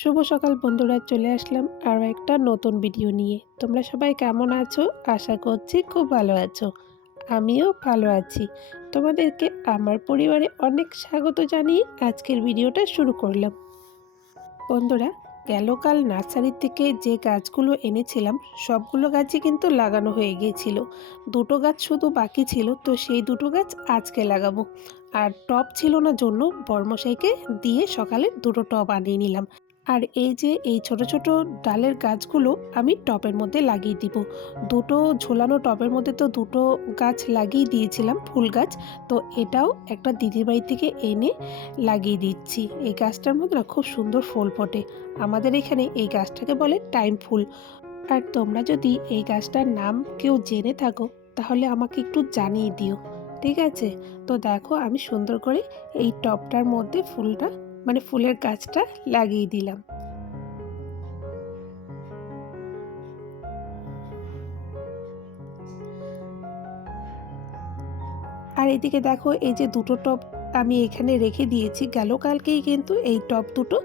শুভ সকাল বন্ধুরা, চলে আসলাম আরও একটা নতুন ভিডিও নিয়ে। তোমরা সবাই কেমন আছো? আশা করছি খুব ভালো আছো। আমিও ভালো আছি। তোমাদেরকে আমার পরিবারে অনেক স্বাগত জানিয়ে আজকের ভিডিওটা শুরু করলাম। বন্ধুরা গেল কাল নার্সারি থেকে যে গাছগুলো এনেছিলাম, সবগুলো গাছই কিন্তু লাগানো হয়ে গিয়েছিল। দুটো গাছ শুধু বাকি ছিল, তো সেই দুটো গাছ আজকে লাগাবো। আর টব ছিল না জন্য বর্মশাইকে দিয়ে সকালে দুটো টব আনিয়ে নিলাম। আর এই যে এই ছোট ছোট ডালের গাছগুলো আমি টবের মধ্যে লাগিয়ে দিব। দুটো ঝোলানো টবের মধ্যে তো দুটো গাছ লাগিয়ে দিয়েছিলাম, ফুল গাছ। তো এটাও একটা দিদির বাড়ি থেকে এনে লাগিয়ে দিচ্ছি। এই গাছটার মধ্যে না খুব সুন্দর ফুল ফোটে। আমাদের এখানে এই গাছটাকে বলে টাইম ফুল। আর তোমরা যদি এই গাছটার নাম কেউ জেনে থাকো, তাহলে আমাকে একটু জানিয়ে দিও। ঠিক আছে? তো দেখো আমি সুন্দর করে এই টবটার মধ্যে ফুলটা মানে ফুলের গাছটা লাগিয়ে দিলাম। আর এদিকে দেখো, এই যে দুটো টব আমি এখানে রেখে দিয়েছি। গেল কালকেই কিন্তু এই টব দুটো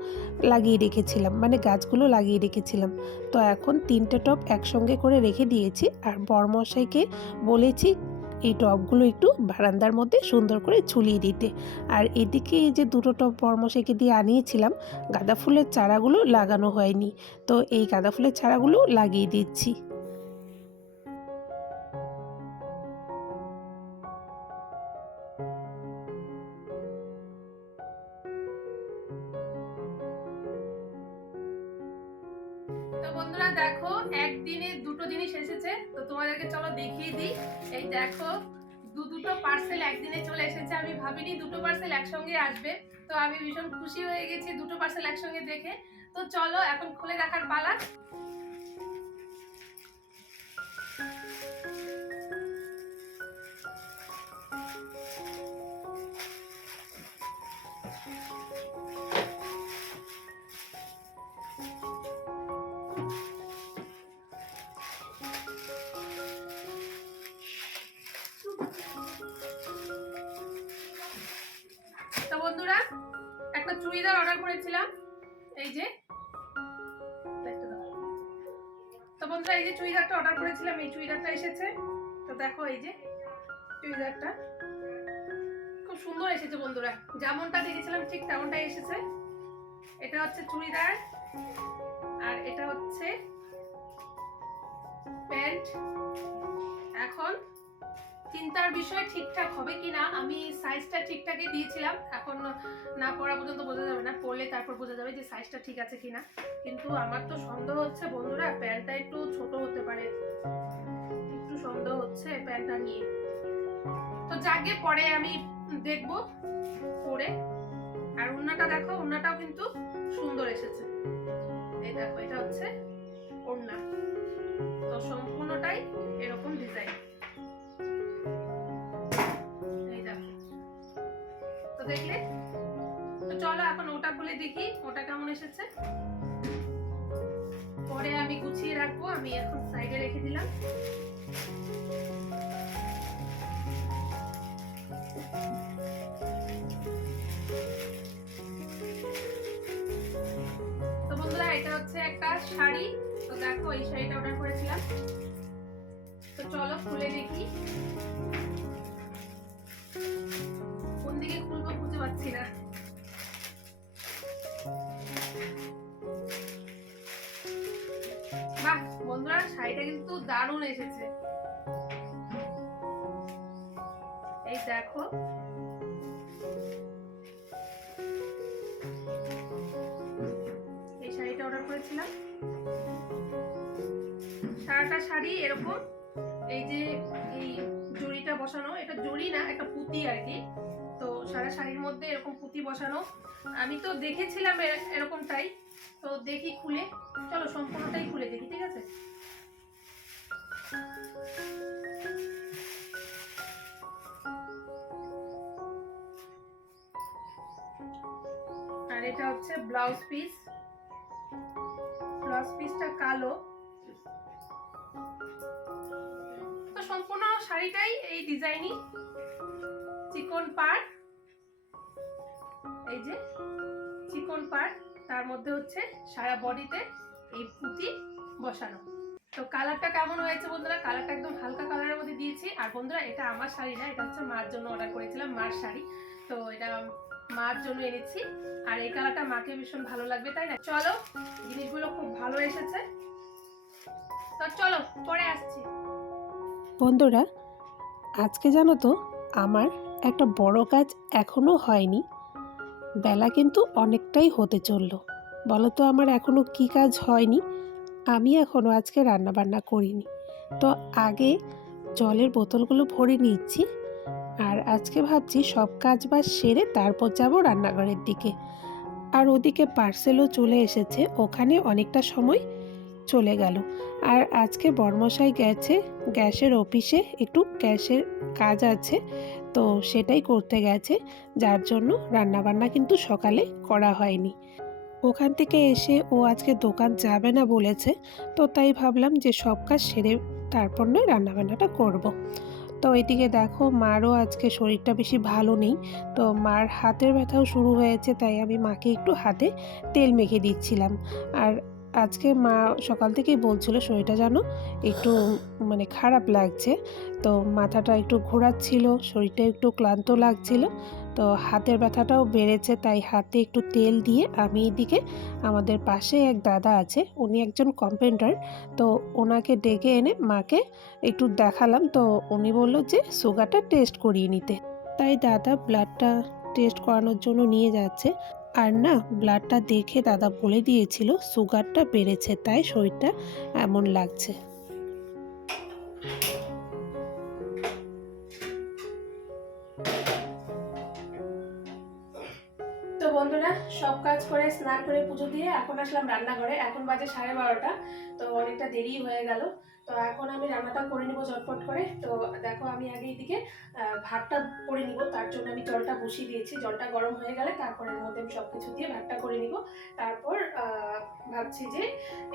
লাগিয়ে রেখেছিলাম মানে গাছগুলো লাগিয়ে রেখেছিলাম। তো এখন তিনটে টব একসঙ্গে করে রেখে দিয়েছি। আর বরমশাইকে বলেছি এই টবগুলো একটু বারান্দার মধ্যে সুন্দর করে ঝুলিয়ে দিতে। আর এদিকে এই যে দুটো টব পরমশাইকে দিয়ে আনিয়েছিলাম, গাঁদা ফুলের চারাগুলো লাগানো হয়নি। তো এই গাঁদা ফুলের চারাগুলো লাগিয়ে দিচ্ছি। তো বন্ধুরা দেখো, একদিনে দুটো জিনিস এসেছে, তো তোমাদেরকে চলো দেখিয়ে দিই। এই দেখো, দু দুটো পার্সেল একদিনে চলে এসেছে। আমি ভাবিনি দুটো পার্সেল একসঙ্গে আসবে, তো আমি ভীষণ খুশি হয়ে গেছি দুটো পার্সেল একসঙ্গে দেখে। তো চলো, এখন খুলে দেখার পালা। চুড়িদারটা অর্ডার করেছিলাম, এই চুড়িদারটা এসেছে। তো দেখো এই যে চুড়িদারটা। খুব সুন্দর এসেছে বন্ধুরা। যেমনটা দেখেছিলাম ঠিক তেমনটাই এসেছে। এটা হচ্ছে চুড়িদার আর এটা হচ্ছে প্যান্ট। এখন চিন্তার বিষয় ঠিকঠাক হবে কিনা, আমি সাইজটা ঠিকঠাকই দিয়েছিলাম, এখন না পড়া পর্যন্ত বোঝা যাবে না, পড়লে তারপর বোঝা যাবে যে সাইজটা ঠিক আছে কিনা। কিন্তু আমার তো সন্দেহ হচ্ছে বন্ধুরা প্যান্টটা একটু ছোট হতে পারে। একটু সন্দেহ হচ্ছে প্যান্টটা নিয়ে। তো যাকে পরে আমি দেখব পরে। আর ওড়নাটা দেখো, ওড়নাটাও কিন্তু সুন্দর এসেছে। এই দেখো, এটা হচ্ছে ওড়না। তো সম্পূর্ণটাই এরকম ডিজাইন খুলে দেখি ওটা কেমন এসেছে। পরে আমি গুছিয়ে রাখব, আমি এখন সাইডে রেখে দিলাম। তো বন্ধুরা, এটা হচ্ছে একটা শাড়ি। তো দেখো, এই শাড়িটা অর্ডার করেছিলাম। তো চলো খুলে দেখি। কোন দিকে খুলবো খুঁজে পাচ্ছি না। শাড়িটা কিন্তু দারুণ এসেছে। এই দেখো। এই শাড়িটা অর্ডার করেছিলাম। সারাটা শাড়ি এরকম, এই যে এই জড়িটা বসানো, এটা জড়ি না, একটা পুঁতি আর কি। তো সারা শাড়ির মধ্যে এরকম পুঁতি বসানো। আমি তো দেখেছিলাম এরকমটাই। তো দেখি খুলে। চলো সম্পূর্ণটাই খুলে দেখি, ঠিক আছে? আর এটা হচ্ছে ব্লাউজ পিস ব্লাউজ পিসটা কালো। তো সম্পূর্ণ শাড়িটাই এই ডিজাইনই চিকন পাড়। এই যে চিকন পাড়, তার মধ্যে হচ্ছে সারা বডিতে এই পুঁতি বসানো। তো কালারটা কেমন হয়েছে বন্ধুরা? কালারটা একদম হালকা কালারের মধ্যে দিয়েছি। আর বন্ধুরা, এটা আমার শাড়ি না, এটা হচ্ছে মার জন্য অর্ডার করেছিলাম, মার শাড়ি। তো এটা মার জন্য এনেছি। আর এই কালারটা মাকে ভীষণ ভালো লাগবে, তাই না? চলো, জিনিসগুলো খুব ভালো এসেছে। তো চলো, পরে আসছি। বন্ধুরা, আজকে জানো তো, আমার একটা বড় কাজ এখনও হয়নি। বেলা কিন্তু অনেকটাই হতে চলল। বলো তো, আমার এখনও কি কাজ হয়নি? আমি এখনও আজকে রান্না বান্না করিনি। তো আগে জলের বোতলগুলো ভরে নিচ্ছি আর আজকে ভাবছি সব কাজ বাজ সেরে তারপর যাব রান্নাঘরের দিকে। আর ওদিকে পার্সেলও চলে এসেছে, ওখানে অনেকটা সময় চলে গেল। আর আজকে বর্মশাই গেছে, গ্যাসের অফিসে একটু গ্যাসের কাজ আছে, তো সেটাই করতে গেছে, যার জন্য রান্নাবান্না কিন্তু সকালে করা হয়নি। ওখান থেকে এসে ও আজকে দোকান যাবে না বলেছে, তো তাই ভাবলাম যে সব কাজ সেরে তারপর নয় রান্নাবান্নাটা করব। তো এদিকে দেখো মারও আজকে শরীরটা বেশি ভালো নেই, তো মার হাতের ব্যথাও শুরু হয়েছে, তাই আমি মাকে একটু হাতে তেল মেখে দিচ্ছিলাম আর আজকে মা সকাল থেকেই বলছিল শরীরটা যেন একটু মানে খারাপ লাগছে, তো মাথাটা একটু ঘোরাচ্ছিল, শরীরটা একটু ক্লান্ত লাগছিল তো হাতের ব্যথাটাও বেড়েছে, তাই হাতে একটু তেল দিয়ে আমি এদিকে আমাদের পাশে এক দাদা আছে, উনি একজন কম্পাউন্ডার তো ওনাকে ডেকে এনে মাকে একটু দেখালাম, তো উনি বলল যে সুগারটা টেস্ট করিয়ে নিতে। তাই দাদা ব্লাডটা টেস্ট করানোর জন্য নিয়ে যাচ্ছে। আর না ব্লাডটা দেখে দাদা বলে দিয়েছিল সুগারটা বেড়েছে, তাই শরীরটা এমন লাগছে। করে, স্নান করে পুজো দিয়ে এখন আসলাম রান্নাঘরে। এখন বাজে সাড়ে বারোটা, তো অনেকটা দেরি হয়ে গেল। তো এখন আমি রান্নাটাও করে নিব ঝটপট করে। তো দেখো আমি আগে এদিকে ভাতটা করে নিব। তার জন্য আমি জলটা বসিয়ে দিয়েছি। জলটা গরম হয়ে গেলে তারপরে এর মধ্যে আমি সব কিছু দিয়ে ভাতটা করে নিব। তারপর ভাবছি যে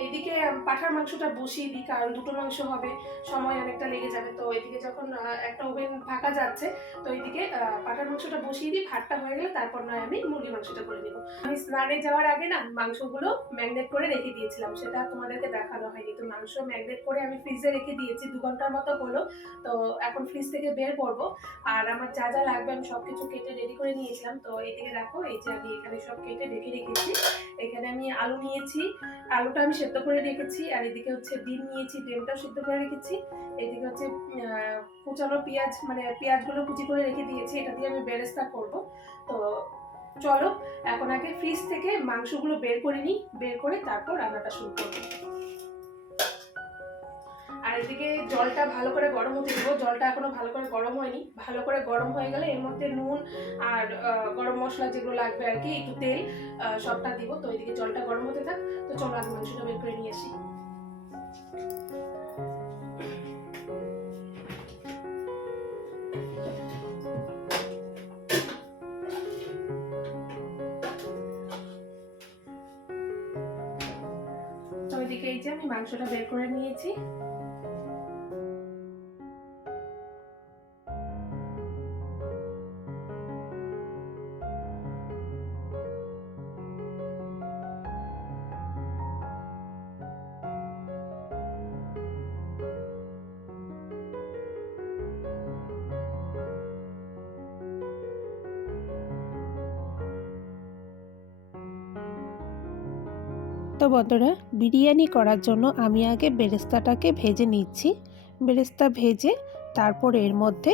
এদিকে পাঠার মাংসটা বসিয়ে দিই কারণ দুটো মাংস হবে সময় অনেকটা লেগে যাবে। তো এদিকে যখন একটা ওভেন ফাঁকা যাচ্ছে তো এইদিকে আহ, পাঠার মাংসটা বসিয়ে দিই ভাতটা হয়ে গেলে তারপর নয় আমি মুরগি মাংসটা করে নিব। আমি স্নানে যাওয়ার আগে না মাংসগুলো ম্যাগনেট করে রেখে দিয়েছিলাম সেটা তোমাদেরকে দেখানো হয়নি। তো মাংস ম্যাগনেট করে আমি ফ্রিজে রেখে দিয়েছি দু ঘণ্টার মতো হলো। তো এখন ফ্রিজ থেকে বের করব আর আমার যা যা লাগবে আমি সব কিছু কেটে রেডি করে নিয়েছিলাম। তো এইদিকে দেখো এই যে আমি এখানে সব কেটে রেখে রেখেছি। এখানে আমি আলু নিয়েছি আলুটা আমি সেদ্ধ করে রেখেছি, আর এদিকে হচ্ছে ডিম নিয়েছি, ডিমটাও সেদ্ধ করে রেখেছি। এদিকে হচ্ছে কুচানো পেঁয়াজ মানে পেঁয়াজগুলো কুচি করে রেখে দিয়েছি, এটা দিয়ে আমি বেরেস্তা করব। তো চলো, এখন আগে ফ্রিজ থেকে মাংসগুলো বের করে নিই, বের করে তারপর রান্নাটা শুরু করব। এদিকে জলটা ভালো করে গরম হতে দেবো। জলটা এখনও ভালো করে গরম হয়নি। ভালো করে গরম হয়ে গেলে এর মধ্যে নুন আর গরম মশলা যেগুলো লাগবে আর কি, একটু তেল সবটা দিব। তো এদিকে জলটা গরম হতে থাক। তো চলো আগে মাংসটা বের করে নিয়ে আসি। এই যে আমি মাংসটা বের করে নিয়েছি। বন্ধুরা বিরিয়ানি করার জন্য আমি আগে বেরেস্তাটাকে ভেজে নিচ্ছি। বেরেস্তা ভেজে তারপর এর মধ্যে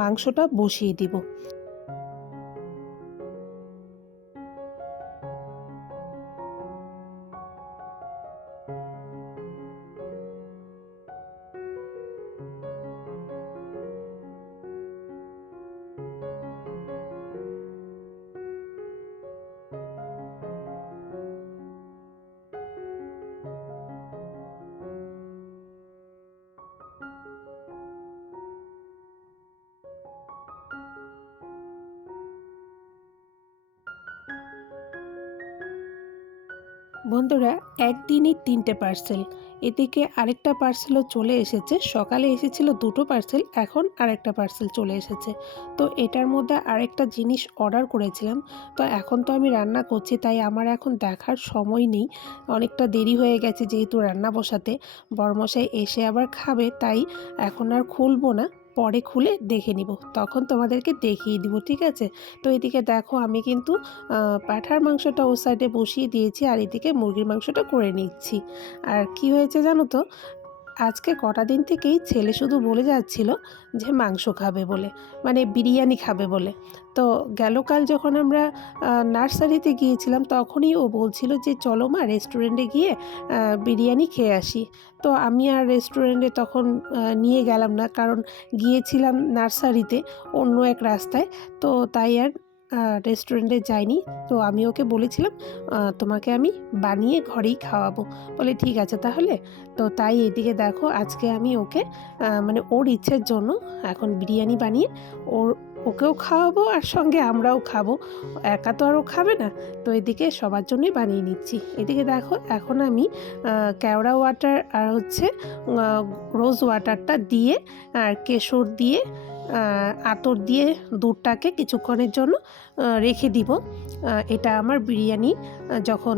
মাংসটা বসিয়ে দিব। বন্ধুরা একদিনই তিনটে পার্সেল এদিকে আরেকটা পার্সেলও চলে এসেছে। সকালে এসেছিল দুটো পার্সেল এখন আরেকটা পার্সেল চলে এসেছে। তো এটার মধ্যে আরেকটা জিনিস অর্ডার করেছিলাম। তো এখন তো আমি রান্না করছি, তাই আমার এখন দেখার সময় নেই। অনেকটা দেরি হয়ে গেছে যেহেতু রান্না বসাতে। বরমশাই এসে আবার খাবে, তাই এখন আর খুলবো না। পরে খুলে দেখে নিব। তখন তোমাদেরকে দেখিয়ে দিব, ঠিক আছে? তো এদিকে দেখো আমি কিন্তু পাঠার মাংসটা ওর সাইডে বসিয়ে দিয়েছি আর এদিকে মুরগির মাংসটা করে নিচ্ছি। আর কি হয়েছে জানো তো? আজকে কটা দিন থেকেই ছেলে শুধু বলে যাচ্ছিল যে মাংস খাবে বলে মানে বিরিয়ানি খাবে বলে। তো গেল কাল যখন আমরা নার্সারিতে গিয়েছিলাম তখনই ও বলছিল যে চলো মা রেস্টুরেন্টে গিয়ে বিরিয়ানি খেয়ে আসি। তো আমি আর রেস্টুরেন্টে তখন নিয়ে গেলাম না, কারণ গিয়েছিলাম নার্সারিতে অন্য এক রাস্তায়। তো তাই আর রেস্টুরেন্টে যাইনি। তো আমি ওকে বলেছিলাম তোমাকে আমি বানিয়ে ঘরেই খাওয়াবো। বলে, ঠিক আছে তাহলে। তো তাই এদিকে দেখো, আজকে আমি ওকে মানে ওর ইচ্ছের জন্য এখন বিরিয়ানি বানিয়ে ওর, ওকেও খাওয়াবো আর সঙ্গে আমরাও খাব। একা তো আর ও খাবে না। তো এদিকে সবার জন্যই বানিয়ে নিচ্ছি। এদিকে দেখো, এখন আমি কেওড়া ওয়াটার আর হচ্ছে রোজ ওয়াটারটা দিয়ে আর কেশর দিয়ে আতর দিয়ে দুধটাকে কিছুক্ষণের জন্য রেখে দিব। এটা আমার বিরিয়ানি। যখন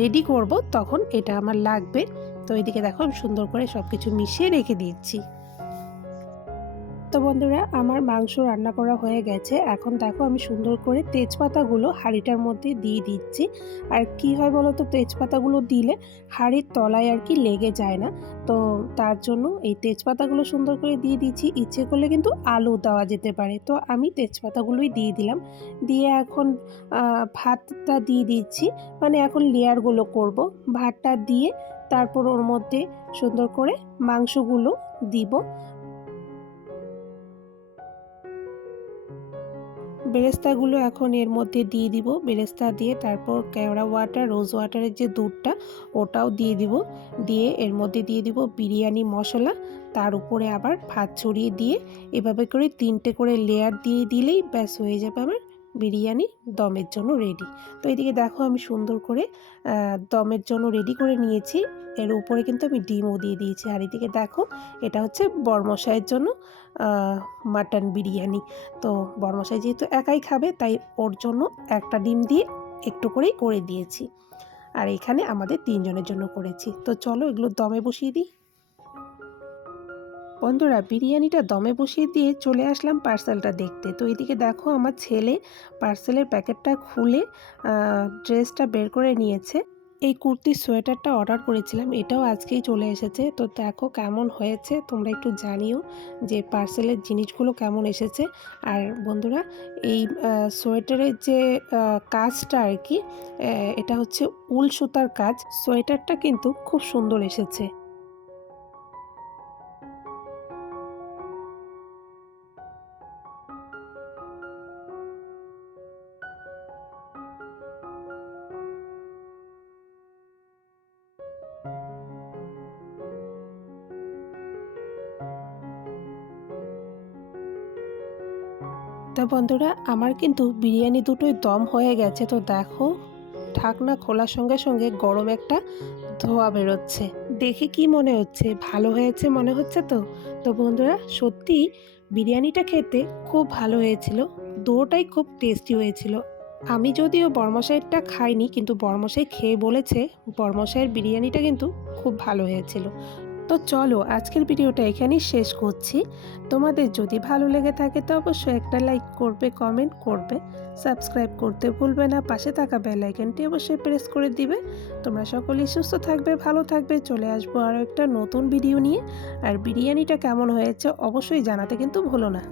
রেডি করব তখন এটা আমার লাগবে। তো এদিকে দেখো আমি সুন্দর করে সব কিছু মিশিয়ে রেখে দিচ্ছি। তো বন্ধুরা, আমার মাংস রান্না করা হয়ে গেছে। এখন দেখো আমি সুন্দর করে তেজপাতাগুলো হাঁড়িটার মধ্যে দিয়ে দিচ্ছি। আর কি হয় বলো তো তেজপাতাগুলো দিলে হাঁড়ির তলায় আর কি লেগে যায় না। তো তার জন্য এই তেজপাতাগুলো সুন্দর করে দিয়ে দিচ্ছি। ইচ্ছে করলে কিন্তু আলু দেওয়া যেতে পারে। তো আমি তেজপাতাগুলোই দিয়ে দিলাম। দিয়ে এখন ভাতটা দিয়ে দিচ্ছি। মানে এখন লেয়ারগুলো করব। ভাতটা দিয়ে তারপর ওর মধ্যে সুন্দর করে মাংসগুলো দিব। বেরেস্তাগুলো এখন এর মধ্যে দিয়ে দিব। বেরেস্তা দিয়ে তারপর কেওড়া ওয়াটার, রোজ ওয়াটারের যে দুধটা, ওটাও দিয়ে দিব। দিয়ে এর মধ্যে দিয়ে দিব বিরিয়ানি মশলা। তার উপরে আবার ভাত ছড়িয়ে দিয়ে এভাবে করে তিনটে করে লেয়ার দিয়ে দিলেই ব্যাস হয়ে যাবে আমার। বিরিয়ানি দমের জন্য রেডি তো এদিকে দেখো আমি সুন্দর করে দমের জন্য রেডি করে নিয়েছি। এর উপরে কিন্তু আমি ডিমও দিয়ে দিয়েছি। আর এদিকে দেখো, এটা হচ্ছে বরমশাইয়ের জন্য মাটন বিরিয়ানি। তো বরমশাই যেহেতু একাই খাবে, তাই ওর জন্য একটা ডিম দিয়ে একটু করেই করে দিয়েছি। আর এখানে আমাদের তিনজনের জন্য করেছি। তো চলো এগুলো দমে বসিয়ে দিই। বন্ধুরা, বিরিয়ানিটা দমে বসিয়ে দিয়ে চলে আসলাম পার্সেলটা দেখতে। তো এদিকে দেখো আমার ছেলে পার্সেলের প্যাকেটটা খুলে ড্রেসটা বের করে নিয়েছে। এই কুর্তির সোয়েটারটা অর্ডার করেছিলাম, এটাও আজকেই চলে এসেছে। তো দেখো কেমন হয়েছে, তোমরা একটু জানিও যে পার্সেলের জিনিসগুলো কেমন এসেছে। আর বন্ধুরা, এই সোয়েটারের যে কাজটা আর কি এটা হচ্ছে উল সুতার কাজ। সোয়েটারটা কিন্তু খুব সুন্দর এসেছে। তা বন্ধুরা, আমার কিন্তু বিরিয়ানি দুটোই দম হয়ে গেছে তো দেখো, ঢাকনা খোলার সঙ্গে সঙ্গে গরম একটা ধোয়া বেরোচ্ছে। দেখে কি মনে হচ্ছে? ভালো হয়েছে মনে হচ্ছে তো? তো বন্ধুরা, সত্যি বিরিয়ানিটা খেতে খুব ভালো হয়েছিল দুটোটাই খুব টেস্টি হয়েছিল। আমি যদিও বর্মশাইয়েরটা খাইনি, কিন্তু বর্মশাই খেয়ে বলেছে, বর্মশাইয়ের বিরিয়ানিটা কিন্তু খুব ভালো হয়েছিল। তো চলো আজকের ভিডিওটা এখানেই শেষ করছি। তোমাদের যদি ভালো লেগে থাকে তো অবশ্যই একটা লাইক করবে কমেন্ট করবে সাবস্ক্রাইব করতে ভুলবে না, পাশে থাকা বেল আইকনটি অবশ্যই প্রেস করে দিবে। তোমরা সকলেই সুস্থ থাকবে, ভালো থাকবে, চলে আসব আরও একটা নতুন ভিডিও নিয়ে। আর বিরিয়ানিটা কেমন হয়েছে অবশ্যই জানাতে কিন্তু ভুলো না।